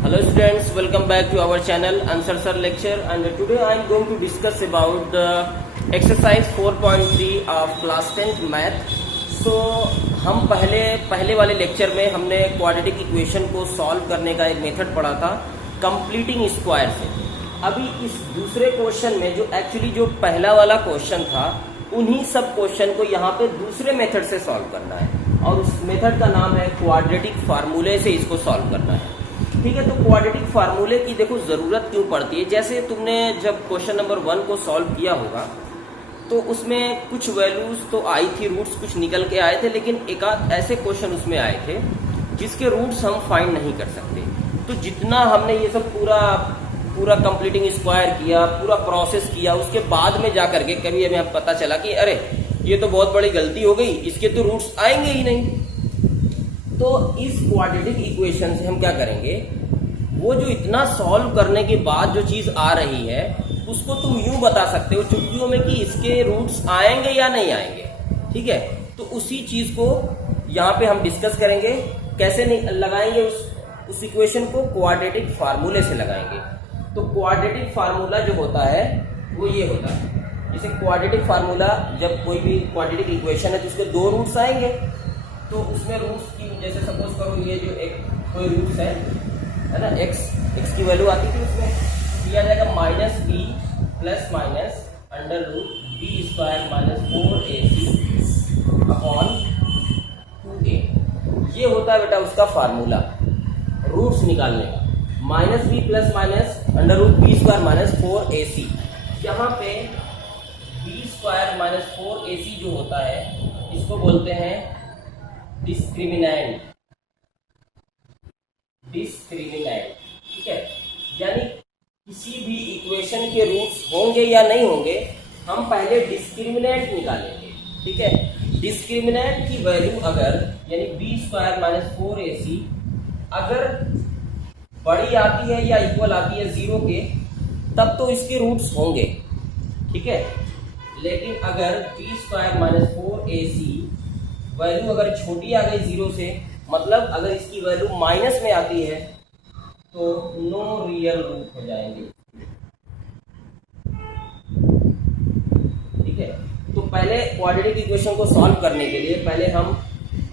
Hello students, welcome back to our channel Answer Sir Lecture, and today I am going to discuss about the exercise 4.3 of class 10th math. So हम पहले वाले lecture में हमने quadratic equation को solve करने का एक method पढ़ा था कंप्लीटिंग स्क्वायर से। अभी इस दूसरे क्वेश्चन में जो एक्चुअली जो पहला वाला क्वेश्चन था उन्हीं सब क्वेश्चन को यहाँ पे दूसरे मेथड से सॉल्व करना है, और उस मेथड का नाम है क्वाड्रेटिक फार्मूले से इसको सॉल्व करना है। ठीक है, तो क्वाड्रेटिक फार्मूले की देखो जरूरत क्यों पड़ती है। जैसे तुमने जब क्वेश्चन नंबर 1 को सॉल्व किया होगा तो उसमें कुछ वैल्यूज तो आई थी, रूट्स कुछ निकल के आए थे, लेकिन एक आध ऐसे क्वेश्चन उसमें आए थे जिसके रूट्स हम फाइंड नहीं कर सकते। तो जितना हमने ये सब पूरा कंप्लीटिंग स्क्वायर किया, पूरा प्रोसेस किया, उसके बाद में जाकर के कभी हमें पता चला कि अरे ये तो बहुत बड़ी गलती हो गई, इसके तो रूट्स आएंगे ही नहीं। तो इस क्वाड्रेटिक इक्वेशन से हम क्या करेंगे, वो जो इतना सॉल्व करने के बाद जो चीज आ रही है उसको तुम यूं बता सकते हो चुटकियों में कि इसके रूट्स आएंगे या नहीं आएंगे। ठीक है, तो उसी चीज को यहाँ पे हम डिस्कस करेंगे। कैसे लगाएंगे उस इक्वेशन को, क्वाड्रेटिक फार्मूले से लगाएंगे। तो क्वाड्रेटिक फार्मूला जो होता है वो ये होता है, जैसे क्वाड्रेटिक फार्मूला जब कोई भी क्वाड्रेटिक इक्वेशन है तो उसके दो रूट्स आएंगे, तो उसमें रूट्स की जैसे सपोज करो ये जो एक कोई रूट्स है ना, एक्स की वैल्यू आती थी, उसमें दिया जाएगा minus B plus minus under root B square minus 4ac upon 2a। ये होता है बेटा उसका फार्मूला रूट्स निकालने का, minus B plus minus under root B square minus 4ac। यहाँ पे बी स्क्वायर माइनस 4ac जो होता है इसको बोलते हैं डिस्क्रिमिनेंट। ठीक है, यानी किसी भी इक्वेशन के रूट्स होंगे या नहीं होंगे, हम पहले डिस्क्रिमिनेंट निकालेंगे। ठीक है, डिस्क्रिमिनेंट की वैल्यू अगर यानी बी स्क्वायर माइनस 4ac अगर बड़ी आती है या इक्वल आती है 0 के, तब तो इसके रूट्स होंगे। ठीक है, लेकिन अगर B square minus 4ac value अगर छोटी आ गई 0 से, मतलब अगर इसकी वैल्यू माइनस में आती है तो नो रियल रूट हो जाएंगे। ठीक है, तो पहले क्वाड्रेटिक इक्वेशन को सॉल्व करने के लिए पहले हम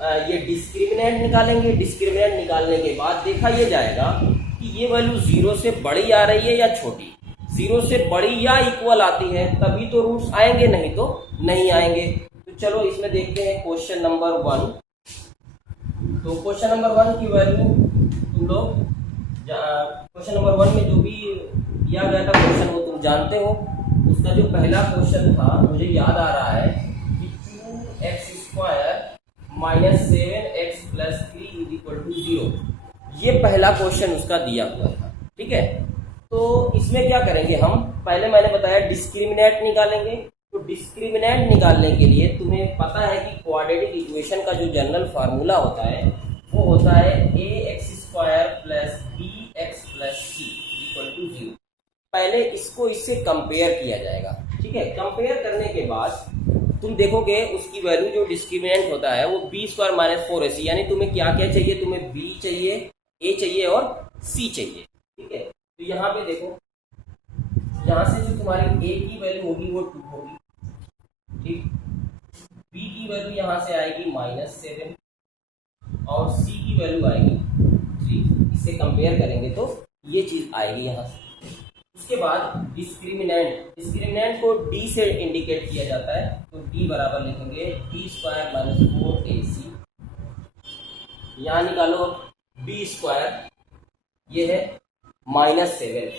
ये डिस्क्रिमिनेंट निकालेंगे। डिस्क्रिमिनेंट निकालने के बाद देखा ये जाएगा कि ये वैल्यू 0 से बड़ी आ रही है या छोटी। 0 से बड़ी या इक्वल आती है तभी तो रूट्स आएंगे, नहीं तो नहीं आएंगे। तो चलो इसमें देखते हैं क्वेश्चन नंबर 1। तो क्वेश्चन नंबर 1 की वैल्यू तुम लोग क्वेश्चन नंबर 1 में जो भी दिया गया था क्वेश्चन वो तुम जानते हो। उसका जो पहला क्वेश्चन था मुझे याद आ रहा है कि 2x square minus 7x plus 3 is equal to 0। ये पहला क्वेश्चन उसका दिया हुआ था। ठीक है, तो इसमें क्या करेंगे हम, पहले मैंने बताया डिस्क्रिमिनेंट निकालेंगे। तो डिस्क्रिमिनेंट निकालने के लिए तुम्हें पता है कि क्वाड्रेटिक इक्वेशन का जो जनरल फार्मूला होता है वो होता है ax square plus bx plus c equal to 0। पहले इसको इससे कंपेयर किया जाएगा। ठीक है, कंपेयर करने के बाद तुम देखोगे उसकी वैल्यू जो डिस्क्रिमिनेंट होता है वो बी स्क्वायर माइनस 4ac, यानी तुम्हें क्या क्या चाहिए, तुम्हें b चाहिए, a चाहिए और c चाहिए। ठीक है, तो यहाँ पे देखो, यहाँ से जो तुम्हारी a की वैल्यू होगी वो 2 होगी। ठीक, b की वैल्यू यहाँ से आएगी -7 और c की वैल्यू आएगी 3। इससे कंपेयर करेंगे तो ये चीज आएगी यहाँ से। उसके बाद डिस्क्रिमिनेंट को d से इंडिकेट किया जाता है, तो d बराबर लिखेंगे b स्क्वायर माइनस 4ac। यहाँ निकालो b स्क्वायर, ये है -7,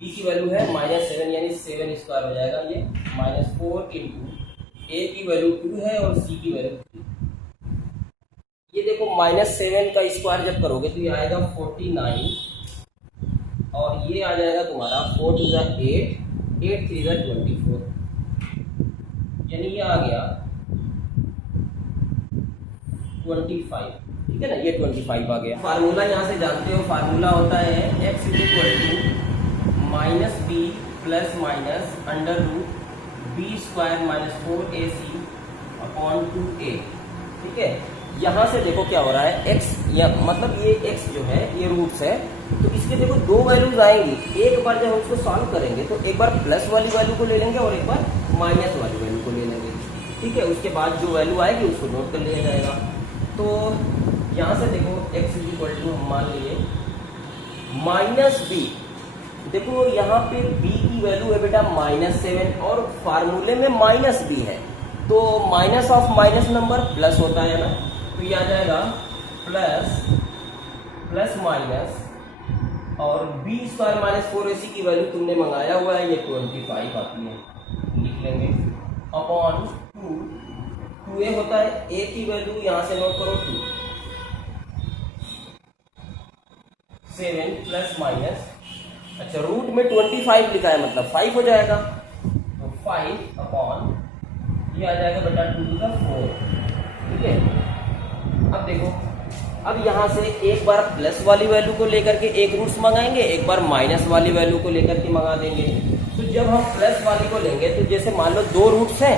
b की वैल्यू है -7 यानी 7 स्क्वायर हो जाएगा, ये -4 इंटू a की वैल्यू 2 है और c की वैल्यू 3। ये देखो -7 का स्क्वायर जब करोगे तो ये आएगा 49 और ये आ जाएगा तुम्हारा 4 टू ज़ा 8, 8 3 ज़ा 24, यानी ये आ गया 25। ठीक है ना, ये 25 आ गया। फार्मूला यहाँ से जानते हो, फार्मूला होता है x is equal to minus B plus minus under root B square minus 4ac upon 2a। ठीक है, यहाँ से देखो क्या हो रहा है, x या मतलब ये x जो है ये रूट रूट्स है, तो इसके देखो दो वैल्यूज आएंगी। एक बार जब हम उसको सॉल्व करेंगे तो एक बार प्लस वाली वैल्यू को ले लेंगे और एक बार माइनस वाली वैल्यू को ले लेंगे, ठीक है। उसके बाद जो वैल्यू आएगी उसको नोट कर लिया जाएगा। तो यहाँ से देखो x इक्वल टू हम मान लिए -b। देखो यहाँ पे b की वैल्यू है बेटा -7 और फार्मूले में -b है, तो minus of minus number plus होता है ना, तो ये आ जाएगा प्लस माइनस और b स्क्वायर -4ac की वैल्यू तुमने मंगाया हुआ है, ये 25 आती है, लिख लेंगे अपॉन 2a होता है, a की वैल्यू यहाँ से नोट करो 2, 7 प्लस माइनस, अच्छा रूट में 25 लिखा है मतलब 5 हो जाएगा, तो 5 अपॉन ये आ जाएगा बेटा 2 to the 4, ठीक है। अब देखो, अब यहाँ से एक बार प्लस वाली वैल्यू को लेकर के एक रूट्स मंगाएंगे, एक बार माइनस वाली वैल्यू को लेकर के मंगा देंगे। तो जब हम प्लस वाली को लेंगे तो जैसे मान लो दो रूट्स हैं,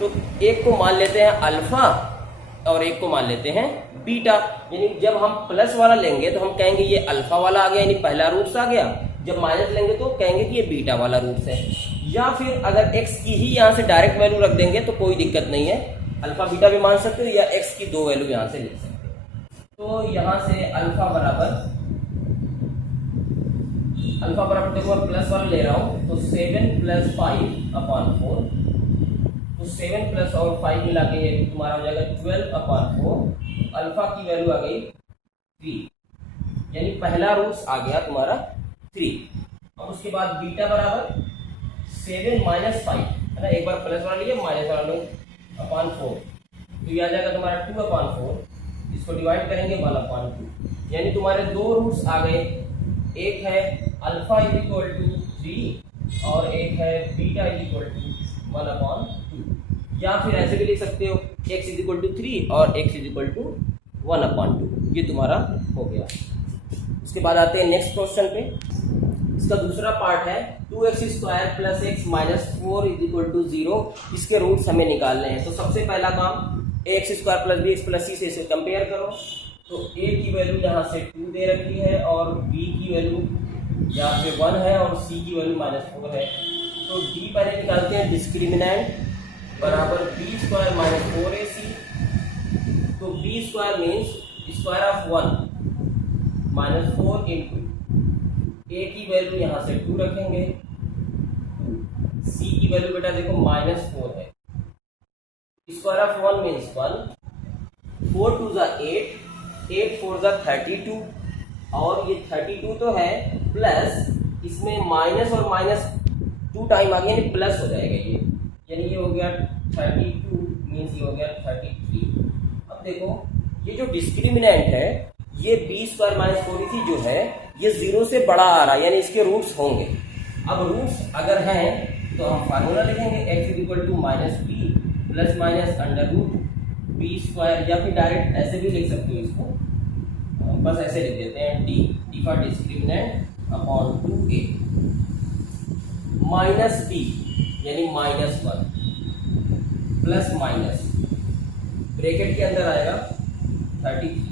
तो एक को मान लेते हैं अल्फा और एक को मान लेते हैं बीटा, यानी जब हम प्लस वाला लेंगे तो हम कहेंगे ये अल्फा वाला आ गया, यानी पहला रूट्स आ गया। जब माइनस लेंगे तो कहेंगे कि ये बीटा वाला रूट्स है। या फिर अगर x की ही यहाँ से डायरेक्ट वैल्यू रख देंगे तो कोई दिक्कत नहीं है, अल्फा बीटा भी मान सकते हो या x की दो वैल्यू यहाँ से लिख सकते हो। तो यहाँ से अल्फा बराबर देखो मैं प्लस वाला ले रहा हूँ, तो 7 प्लस 5 अपॉन 4, तो 7 प्लस और 5 मिला के ये तुम्हारा हो जाएगा 12 अपॉन 4, अल्फा की वैल्यू आ गई 3, यानी पहला रूट्स आ गया तुम्हारा 3। और उसके बाद बीटा बराबर 7 माइनस 5 है ना, एक बार प्लस वाला लिए माइनस वाला लो अपॉन 4, तो ये आ जाएगा तुम्हारा 2 अपॉन 4, इसको डिवाइड करेंगे 1 अपॉन 2, यानी तुम्हारे दो रूट्स आ गए, एक है अल्फा इज इक्वल टू 3 और एक है beta is equal to 1 upon 2। या फिर ऐसे भी लिख सकते हो x इज इक्वल टू 3 और x is equal to 1 upon 2, ये तुम्हारा हो गया। उसके बाद आते हैं नेक्स्ट क्वेश्चन पे। इसका दूसरा पार्ट है 2x square plus X minus 4 is equal to 0, इसके रूट्स हमें निकालने हैं। तो सबसे पहला काम x square plus b x plus c से इसे कंपेयर करो। तो a की वैल्यू यहाँ से 2 दे रखी है और b की वैल्यू यहाँ पे 1 है और c की वैल्यू -4 है। तो d पहले निकालते हैं, डिस्क्रिमिनेंट बराबर b स्क्वायर माइनस 4ac। तो b square means square of 1 minus 4 into a की वैल्यू यहाँ से 2 रखेंगे, c की वैल्यू बेटा देखो -4 है, स्क्वायर ऑफ 1 मीन्स 1, 4 टू ज़ा 8, 8 4 ज़ा 32 और ये 32 तो है प्लस इसमें माइनस और माइनस 2 टाइम आ गया, यानी प्लस हो जाएगा ये, यानी ये हो गया 32 मीन्स ये हो गया 33। अब देखो ये जो डिस्क्रिमिनेंट है ये b स्क्वायर माइनस 4ac जो है ये 0 से बड़ा आ रहा है, यानी इसके रूट्स होंगे। अब रूट्स अगर हैं तो हम फार्मूला लिखेंगे x is equal to minus B plus minus under root B square, या फिर डायरेक्ट ऐसे भी लिख सकते हो इसको, बस ऐसे लिख देते हैं D for discriminant upon 2a minus B यानी -1 प्लस माइनस ब्रैकेट के अंदर आएगा 33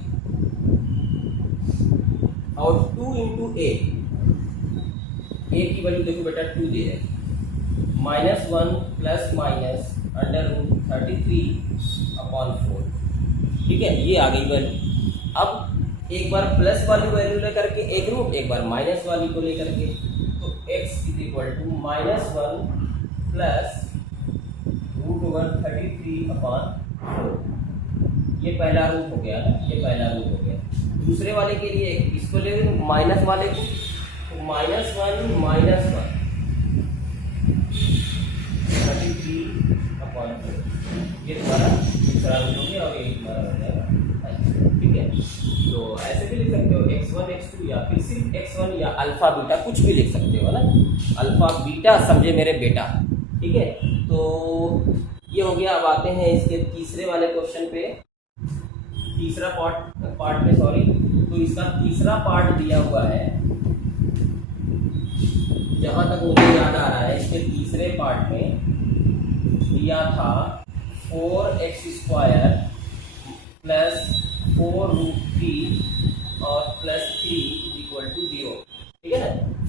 और 2 इंटू ए की वैल्यू देखो बेटा 2 दे है, -1 plus minus under root 33 upon 4, ठीक है, ये आ गई वैल्यू। अब एक बार प्लस वाली वैल्यू लेकर के एक रूट, एक बार माइनस वाली को लेकर के, तो x is equal to -1 plus √33 upon 4, ये पहला रूट हो गया ना, ये पहला रूट हो गया। दूसरे वाले के लिए इसको ले माइनस वाले को, तो -1 -1 33 अपॉन 4, ये तुम्हारा दूसरा रूट हो गया और ये तुम्हारा हो जाएगा, ठीक है। तो ऐसे भी लिख सकते हो x1 x2 या फिर सिर्फ x1 या अल्फा बीटा कुछ भी लिख सकते हो ना, अल्फा बीटा समझे मेरे बेटा, ठीक है। तो ये हो गया। अब आते हैं इसके तीसरे वाले क्वेश्चन पे, तीसरा पार्ट में सॉरी, तो इसका तीसरा पार्ट दिया हुआ है, जहां तक मुझे याद आ रहा है इसके तीसरे पार्ट में दिया था 4x स्क्वायर प्लस 4√3 और plus 3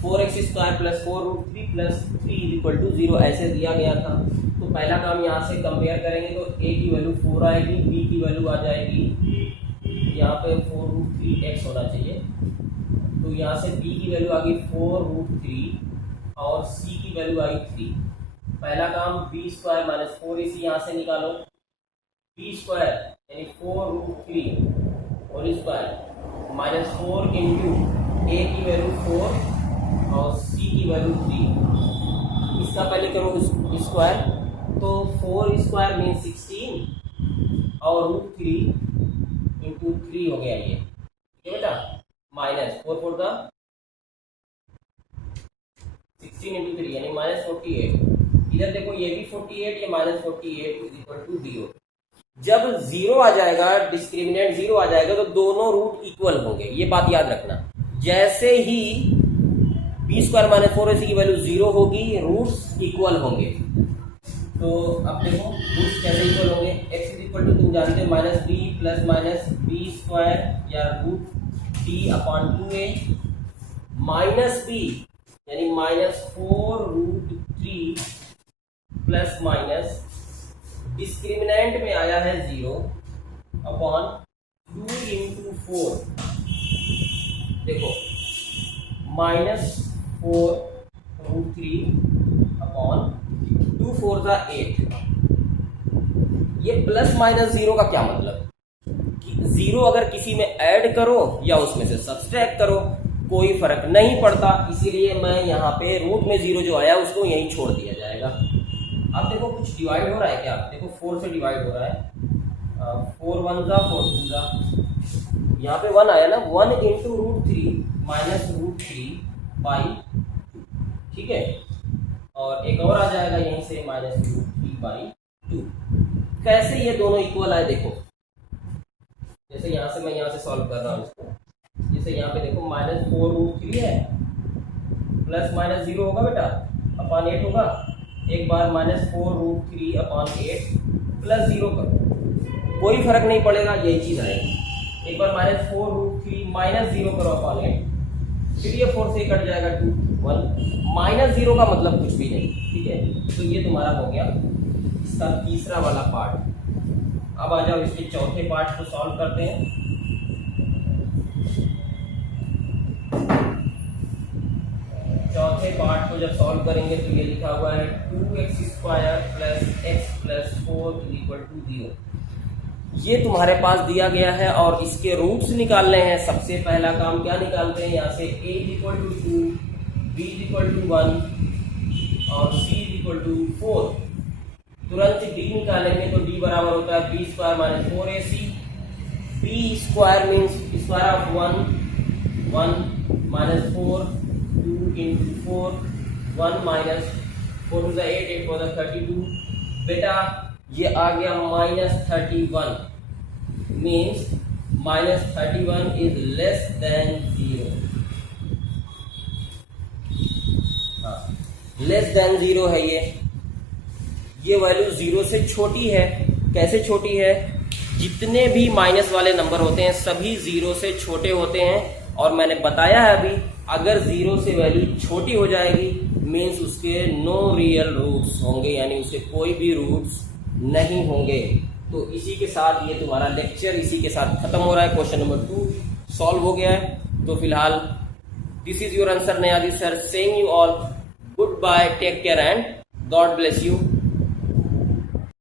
4x² plus 4√3 plus 3 equal to 0 ऐसे दिया गया था। तो पहला काम यहाँ से कंपेयर करेंगे तो a की वैल्यू 4 आएगी, b की वैल्यू आ जाएगी यहाँ पे 4√3x होना चाहिए, तो यहाँ से b की वैल्यू आ गई 4√3 और c की वैल्यू आई 3। पहला काम b² माइनस 4ac यहाँ से निकालो, b² यानी 4√3 और स्क्वायर माइनस 4 इंटू a की वैल्यू 4 और c की वैल्यू 3। इसका पहले करो स्क्वायर, तो 4² मीन 16 और √3 इंटू 3 हो गया ये, ठीक है बेटा, माइनस 4 4 का 16 इंटू 3 यानी माइनस 48। इधर देखो ये भी 48, ये माइनस 48 इज इक्वल टू 0। जब 0 आ जाएगा, डिस्क्रिमिनेंट 0 आ जाएगा तो दोनों रूट इक्वल होंगे, ये बात याद रखना। जैसे ही b² माइनस 4ac की वैल्यू 0 होगी, रूट्स इक्वल होंगे। तो अब देखो रूट्स कैसे इक्वल होंगे, x इज इक्वल टू तुम जानते हो minus b plus minus b² या √d/2a माइनस b यानी माइनस 4√3 प्लस माइनस डिस्क्रिमिनेंट में आया है 0 अपॉन 2 इंटू 4। देखो माइनस 4√3 अपॉन 2 4 का 8। ये प्लस माइनस 0 का क्या मतलब कि 0 अगर किसी में ऐड करो या उसमें से सब्सट्रैक्ट करो कोई फर्क नहीं पड़ता, इसीलिए मैं यहाँ पे रूट में 0 जो आया उसको यहीं छोड़ दिया जाएगा। अब देखो कुछ डिवाइड हो रहा है क्या, देखो 4 से डिवाइड हो रहा है, 4 1 का 4 2 का, यहाँ पे 1 आया ना, 1 इंटू √3 माइनस √3 बाई, ठीक है, और एक और आ जाएगा यहीं से माइनस √3 बाई 2। कैसे ये दोनों इक्वल आए देखो, जैसे यहाँ से मैं यहाँ से सॉल्व कर रहा हूँ इसको, जैसे यहाँ पे देखो माइनस 4√3 है प्लस माइनस 0 होगा बेटा अपॉन 8 होगा, एक बार माइनस 4√3 अपॉन 8 प्लस 0 करो, कोई फर्क नहीं पड़ेगा, यही चीज आएगी। एक बार माइनस 4√3 माइनस 0 करो अपॉन 8, फिर ये 4 से कट जाएगा 2 1, माइनस 0 का मतलब कुछ भी नहीं, ठीक है। तो ये तुम्हारा हो गया इसका तीसरा वाला पार्ट। अब आ जाओ इसके चौथे पार्ट को सॉल्व करते हैं। चौथे पार्ट को जब सॉल्व करेंगे तो ये लिखा हुआ है 2x² plus x plus 4 is equal to 0। ये तुम्हारे पास दिया गया है और इसके रूट्स निकालने हैं। सबसे पहला काम क्या निकालते हैं, यहाँ से a is equal to 2, b is equal to 1 और c इज इक्वल टू 4। तुरंत d निकालेंगे तो d बराबर होता है b² minus 4ac। b² means square of 1 minus 4 2 into 4 1 minus 4 to the 8 8 for the 32। बेटा ये आ गया -31 मीन्स -31 इज लेस देन 0। हाँ लेस देन 0 है ये वैल्यू 0 से छोटी है। कैसे छोटी है, जितने भी माइनस वाले नंबर होते हैं सभी 0 से छोटे होते हैं। और मैंने बताया है अभी, अगर 0 से वैल्यू छोटी हो जाएगी मीन्स उसके नो रियल रूट्स होंगे, यानी उसके कोई भी रूट्स नहीं होंगे। तो इसी के साथ ये तुम्हारा लेक्चर इसी के साथ खत्म हो रहा है। क्वेश्चन नंबर 2 सॉल्व हो गया है। तो फिलहाल दिस इज योर आंसर नयाजी sir, saying you all goodbye, take care and God bless you.